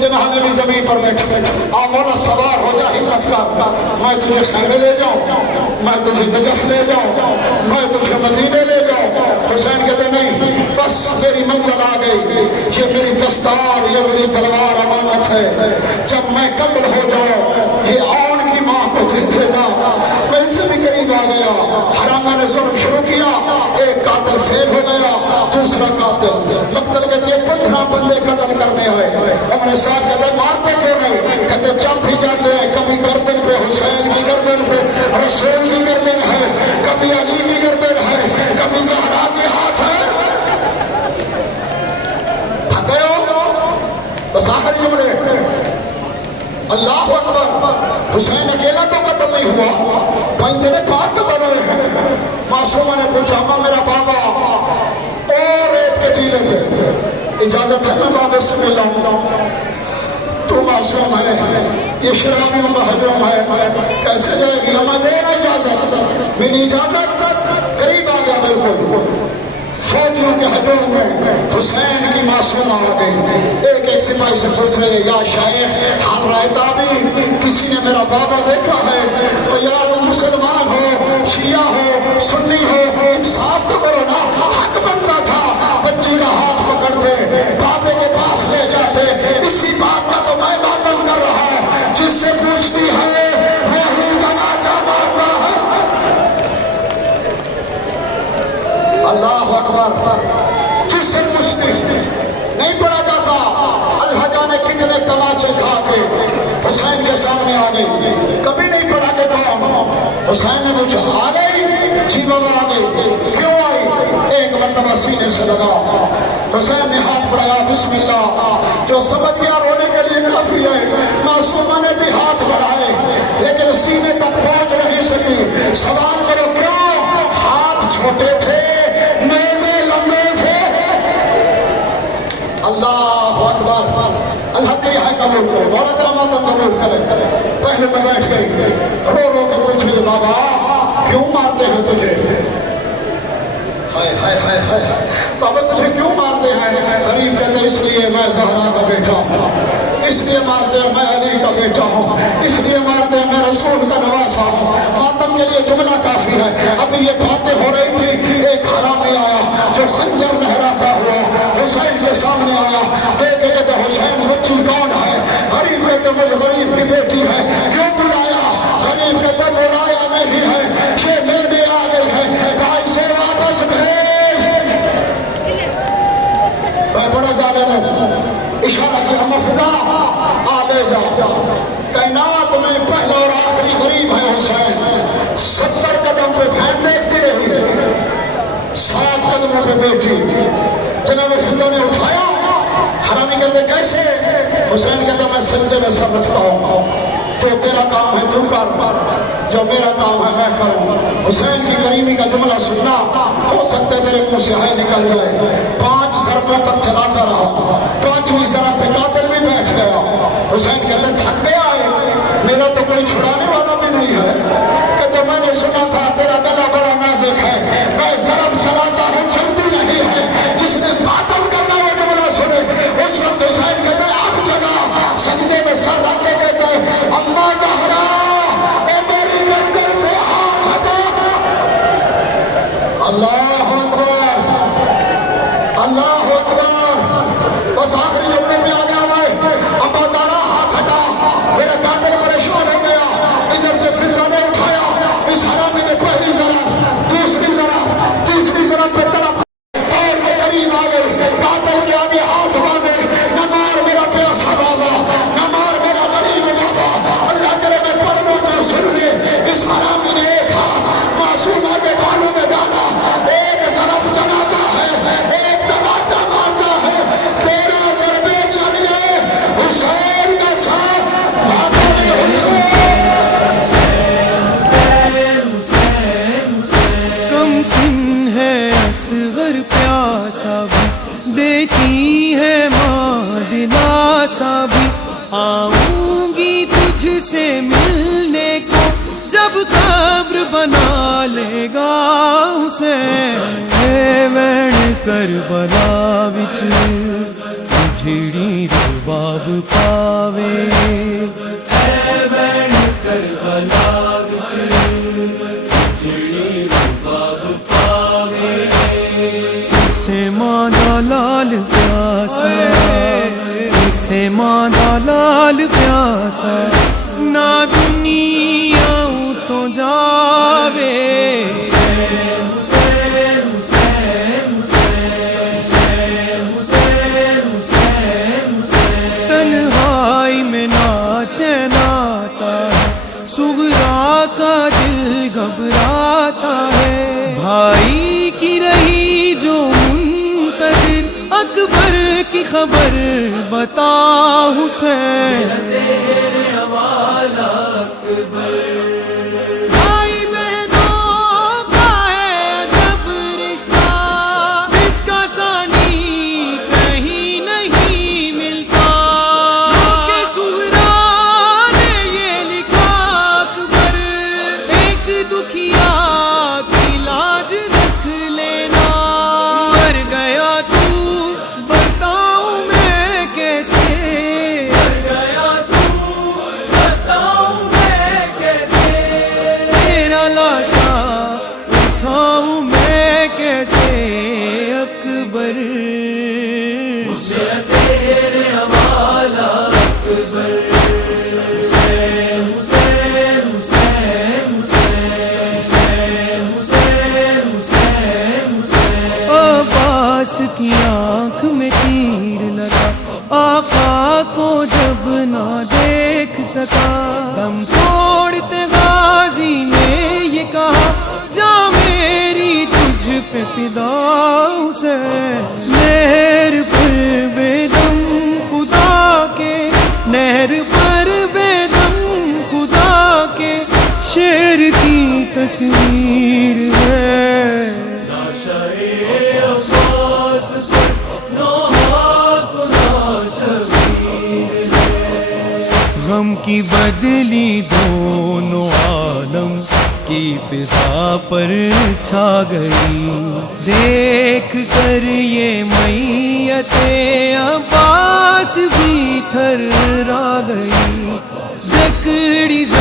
جناح نبی زمین پر بیٹھ مولا سوار ہو جا ہمت کا، میں تجھے خیمے لے جاؤں، میں تجھے نجف لے جاؤں، میں تجھے مدینے لے جاؤں۔ حسین کہتے نہیں، بس میری منزل آ گئی، یہ میری دستار، یہ میری تلوار امانت ہے، جب میں قتل ہو جاؤں یہ آن کی ماں کو دے دینا۔ میں اس سے بھی قریب آ گیا، حرامہ نے ظلم شروع کیا، ایک قاتل فیل ہو گیا، دوسرا قاتل مقتل کہتے ہیں 15 بندے قتل کرنے آئے، ہم نے ساتھ کہتے مارتے کیوں نہیں؟ کہتے جب بھی جاتے ہیں کبھی گردن پہ حسین کی گردن پہ رسول کی گردن ہے، کبھی علی کی گردن ہے، کبھی زہرا کے ہاتھ ہے۔ تھک گئے ہو؟ بس آخری جملے، اللہ اکبر۔ حسین اکیلا تو قتل نہیں ہوا، پنجے میں 5 قتل ہوئے ہیں۔ معصومہ نے پوچھا ماں میرا بابا اور ریت کے ٹیلے تھے، اجازت ہے میں بابے سے ملاؤں؟ تو معصوم ہے، یہ شرابیوں کا ہجوم ہے، کیسے جائے گی؟ ہمیں دینا اجازت، ملی اجازت، قریب آ گیا بالکل۔ فوجیوں کے ہجوم میں حسین کی معصوم آ گئی، ایک سپاہی سے پوچھ رہے یا شیخ ہم رائتا بھی کسی نے میرا بابا دیکھا ہے؟ تو یار وہ مسلمان ہو، شیعہ ہو، سنی ہو، انصاف تو کرو نا، حق بنتا تھا بچی کا ہاتھ پکڑتے بابے کے پاس لے جاتے۔ اسی بات کا تو میں ماتم کر رہا ہوں، جس سے پوچھتی ہے وہی تماچا مارتا ہے۔ اللہ اکبر، جس سے پوچھتی نہیں پڑا جاتا۔ اللہ جانے کتنے تماچے کھا کے حسین کے سامنے آ گئی، کبھی نہیں پڑا کہ کون؟ حسین نے پوچھا آ گئی؟ جی بابا آ گئی۔ کیوں آئی؟ ایک مرتبہ سینے سے لگا۔ حسین نے ہاتھ بڑھایا، بسم اللہ۔ جو سمجھ گیا رونے کے لیے کافی ہے، معصومہ نے بھی ہاتھ بڑھائے لیکن سینے تک پہنچ نہیں سکی۔ سوال کرو کیوں؟ ہاتھ چھوٹے تھے، نیزے لمبے تھے۔ اللہ اکبر، اللہ تیری ہے قبول کرے، مولا تیرا ماتم قبول کرے۔ پہلے میں بیٹھ گئی، رو رو کے پوچھے بابا کیوں مارتے ہیں تجھے؟ ہائے ہائے ہائے ہائے بابا تجھے کیوں مارتے ہیں؟ غریب کہتے اس لیے میں زہرا کا بیٹا ہوں، اس لیے مارتے ہیں میں علی کا بیٹا ہوں، اس لیے مارتے ہیں میں رسول کا نواسا ہوں۔ ماتم کے لیے جملہ کافی ہے۔ ابھی یہ باتیں ہو رہی تھی، ایک حرامی آیا جو خنجر لہراتا ہوا حسین کے سامنے آیا، دیکھے کہتے حسین بچی کون ہے؟ غریب کہتے مجھے غریب کی بیٹی ہے۔ کیوں بلایا؟ غریب کہتے بلایا نہیں ہے، یہ لینے آ گئی ہے، کائی سے واپس بھیج۔ میں بڑا ظالم ہوں، اشارہ کیا مفضا آ لے جا۔ کائنات میں پہلا اور آخری غریب ہے حسین۔ 70 قدم پہ بہن دیکھتی رہی، 7 قدموں پہ بیٹی۔ جناب فضا نے اٹھایا، حرامی کہتے کیسے؟ حسین کہتا میں سجدے میں سر رکھتا ہوں، جو تیرا کام ہے تو کر، جو میرا کام ہے میں کروں۔ حسین کی کریمی کا جملہ سننا، ہو سکتا ہے تیرے منہ سے ہائے نکل جائے۔ 5 ضربوں تک چلاتا رہا، 5ویں ضرب پہ قاتل بھی بیٹھ گیا۔ حسین کہتے تھک گیا ہے، میرا تو کوئی چھڑانے والا بھی نہیں ہے۔ کہتے میں نے سنا تھا تیرا گلا بڑا نازک ہے، میں ضرب چلاتا ہوں چلتی نہیں ہے۔ جس نے ماتم کرنا وہ جملہ سنے، اس وقت حسین کہتے اب چلا، سجدے میں سر رکھ کے کہتے اما زہرا اے میری گردن سے ہاتھ ہٹا۔ اللہ اکبر، اللہ اکبر۔ بس آخری جملے پہ آ گیا میں، اما زہرا ہاتھ ہٹا، میرا قاتل پریشان ہو گیا۔ ادھر سے فضا نے اٹھایا، اس حرامی نے پہلی ضرب، دوسری ضرب، تیسری ضرب پہ طرف پیر کے قریب آ گئی، قاتل کے آگے ہاتھ باندھے، نہ مار میرا پیاسا بابا، نہ مار میرا غریب بابا، اللہ کرے میں پڑھ لوں تو سن لے۔ اس حرامی نے ایک ہاتھ معصومہ کے بالوں میں ڈالا، ایک ضرب چلاتا ہے، ایک تماچا مارتا ہے، 13 ضربے چلیے حسین کا ساتھ کم سن ہے اصغر پیاسا بھی، دیتی ہے ماں دلاسا بھی، آؤں گی تجھ سے ملنے کو جب تک قبر بنا لے گا حسین وین کربلا وچ جھڑی رباب پاوے وین کربلا وچ جھڑی رباب پاوے اسے ماں دا لال پیاسا اسے ماں دا لال پیاسا نہ دنیا تو جاوے تنہائی میں ناچے ناتا ہے صغرا کا دل گھبراتا ہے بھائی کی رہی جو منتظر اکبر کی خبر بتا حسین بھائی بہنوں کا ہے جب رشتہ جس کا ثانی کہیں نہیں ملتا کہ صغرا نے یہ لکھا اکبر ایک دکھیا کی لاج رکھ لینا مر گیا تو بتاؤں میں کیسے مر گیا تو بتاؤں میں کیسے تیرا لاشا اٹھاؤں میں کیسے اکبر اسے حوالہ اکبر عباس کی آنکھ میں تیر لگا آقا کو جب نہ دیکھ سکا دم توڑتے غازی نے یہ کہا جا میری تجھ پہ فدا حسین نہر پر بے دم خدا کے نہر پر بے دم خدا کے شیر کی تصویر ہے غم کی بدلی دونوں عالم کی فضا پر چھا گئی دیکھ کر یہ میت عباس بھی تھرا گئی جکڑی